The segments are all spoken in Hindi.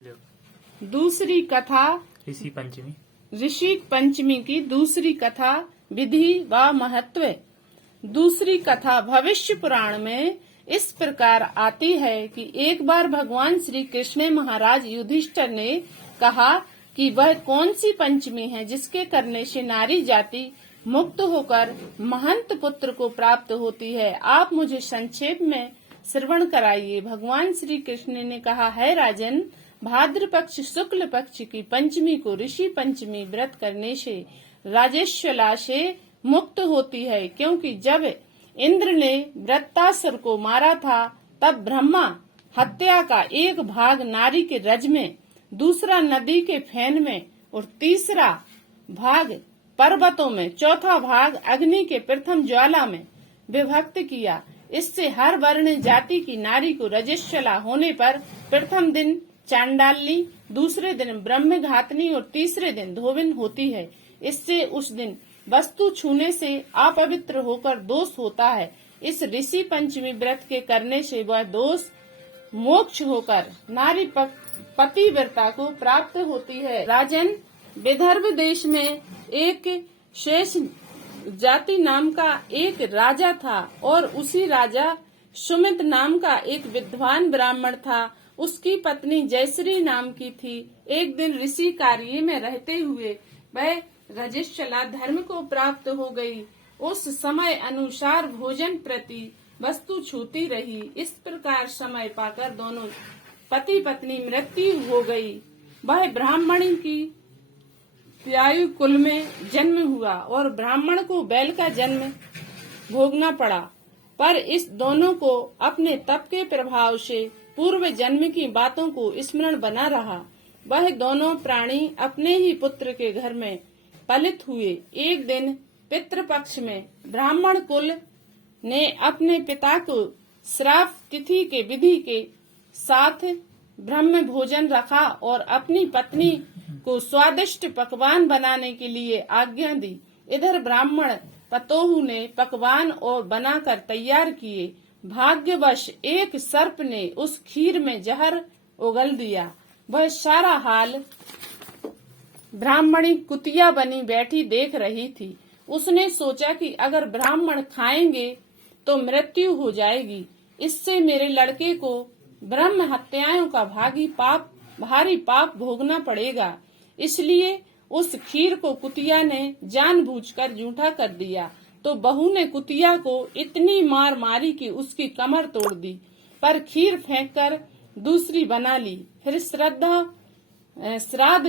दूसरी कथा ऋषि पंचमी की दूसरी कथा विधि व महत्व। दूसरी कथा भविष्य पुराण में इस प्रकार आती है कि एक बार भगवान श्री कृष्ण महाराज युधिष्ठिर ने कहा कि वह कौन सी पंचमी है जिसके करने से नारी जाति मुक्त होकर महंत पुत्र को प्राप्त होती है। आप मुझे संक्षेप में श्रवण कराइए। भगवान श्री कृष्ण ने कहा, है राजन, भाद्र पक्ष शुक्ल पक्ष की पंचमी को ऋषि पंचमी व्रत करने से राजेश्वला से मुक्त होती है, क्योंकि जब इंद्र ने वृत्तासुर को मारा था तब ब्रह्मा हत्या का एक भाग नारी के रज में, दूसरा नदी के फेन में और तीसरा भाग पर्वतों में, चौथा भाग अग्नि के प्रथम ज्वाला में विभक्त किया। इससे हर वर्ण जाति की नारी को रजस्वला होने पर प्रथम दिन चांडाली, दूसरे दिन ब्रह्मघातनी और तीसरे दिन धोबिन होती है। इससे उस दिन वस्तु छूने से अपवित्र होकर दोष होता है। इस ऋषि पंचमी व्रत के करने से वह दोष मोक्ष होकर नारी पतिव्रता को प्राप्त होती है। राजन, विदर्भ देश में एक शेष जाति नाम का एक राजा था और उसी राजा सुमित नाम का एक विद्वान ब्राह्मण था। उसकी पत्नी जयश्री नाम की थी। एक दिन ऋषि कार्य में रहते हुए वह रजस्वला धर्म को प्राप्त हो गई। उस समय अनुसार भोजन प्रति वस्तु छूती रही। इस प्रकार समय पाकर दोनों पति पत्नी मृत्यु हो गई। वह ब्राह्मणी की प्यायु कुल में जन्म हुआ और ब्राह्मण को बैल का जन्म भोगना पड़ा। पर इस दोनों को अपने तप के प्रभाव से पूर्व जन्म की बातों को स्मरण बना रहा। वह दोनों प्राणी अपने ही पुत्र के घर में पलित हुए। एक दिन पितृपक्ष में ब्राह्मण कुल ने अपने पिता को श्राद्ध तिथि के विधि के साथ ब्रह्म भोजन रखा और अपनी पत्नी को स्वादिष्ट पकवान बनाने के लिए आज्ञा दी। इधर ब्राह्मण पतोहू ने पकवान और बनाकर तैयार किए। भाग्यवश एक सर्प ने उस खीर में जहर उगल दिया। वह सारा हाल ब्राह्मणी कुतिया बनी बैठी देख रही थी। उसने सोचा कि अगर ब्राह्मण खाएंगे तो मृत्यु हो जाएगी, इससे मेरे लड़के को ब्रह्म हत्याओं का भारी पाप भोगना पड़ेगा। इसलिए उस खीर को कुतिया ने जानबूझकर जूठा कर दिया। तो बहू ने कुतिया को इतनी मार मारी कि उसकी कमर तोड़ दी, पर खीर फेंककर दूसरी बना ली। फिर श्राद्ध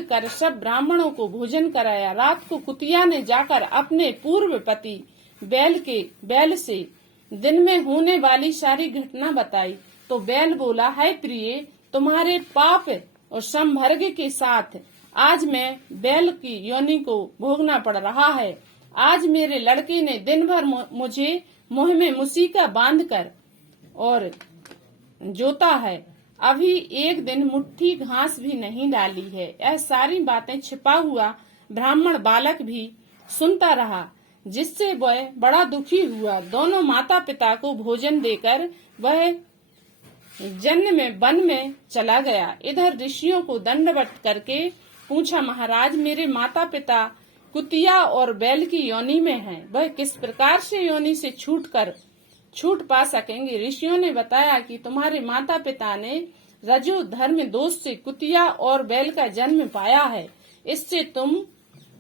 कर सब ब्राह्मणों को भोजन कराया। रात को कुतिया ने जाकर अपने पूर्व पति बैल से दिन में होने वाली सारी घटना बताई। तो बैल बोला, है प्रिय, तुम्हारे पाप और संभर्ग के साथ आज मैं बैल की योनि को भोगना पड़ रहा है। आज मेरे लड़के ने दिन भर मुझे मुंह में मुसीका बांधकर और जोता है। अभी एक दिन मुट्ठी घास भी नहीं डाली है। यह सारी बातें छिपा हुआ ब्राह्मण बालक भी सुनता रहा, जिससे वह बड़ा दुखी हुआ। दोनों माता पिता को भोजन देकर वह जन्म में वन में चला गया। इधर ऋषियों को दंडवत करके पूछा, महाराज, मेरे माता पिता कुतिया और बैल की योनि में हैं। वह किस प्रकार से योनि से छूट पा सकेंगे? ऋषियों ने बताया कि तुम्हारे माता पिता ने रजो धर्म दोष से कुतिया और बैल का जन्म पाया है। इससे तुम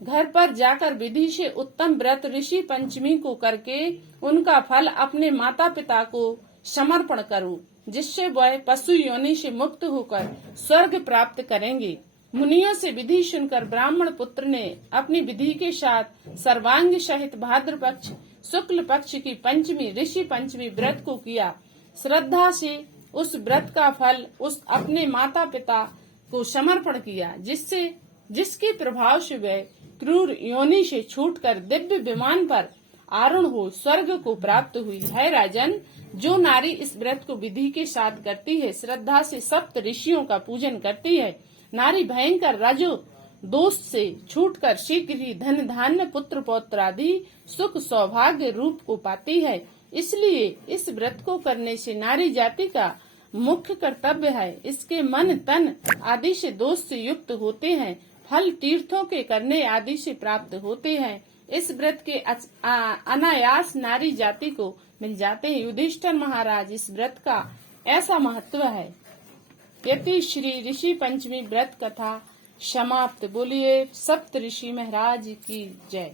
घर पर जाकर विधि से उत्तम व्रत ऋषि पंचमी को करके उनका फल अपने माता पिता को समर्पण करो, जिससे वह पशु योनि से मुक्त होकर स्वर्ग प्राप्त करेंगे। मुनियों से विधि सुनकर ब्राह्मण पुत्र ने अपनी विधि के साथ सर्वांग सहित भाद्र पक्ष शुक्ल पक्ष की पंचमी ऋषि पंचमी व्रत को किया। श्रद्धा से उस व्रत का फल उस अपने माता पिता को समर्पण किया, जिसके प्रभाव से वह क्रूर योनि से छूटकर दिव्य विमान पर आरूढ़ हो स्वर्ग को प्राप्त हुई। है राजन, जो नारी इस व्रत को विधि के साथ करती है, श्रद्धा से सप्त ऋषियों का पूजन करती है, नारी भयंकर रजो दोष से छूटकर शीघ्र ही धन धान्य पुत्र पौत्र आदि सुख सौभाग्य रूप को पाती है। इसलिए इस व्रत को करने से नारी जाति का मुख्य कर्तव्य है। इसके मन तन आदि से दोष से युक्त होते हैं। फल तीर्थों के करने आदि से प्राप्त होते हैं। इस व्रत के अनायास नारी जाति को मिल जाते हैं। युधिष्ठिर महाराज, इस व्रत का ऐसा महत्व है। यति श्री ऋषि पंचमी व्रत कथा समाप्त। बोलिए सप्त ऋषि महाराज की जय।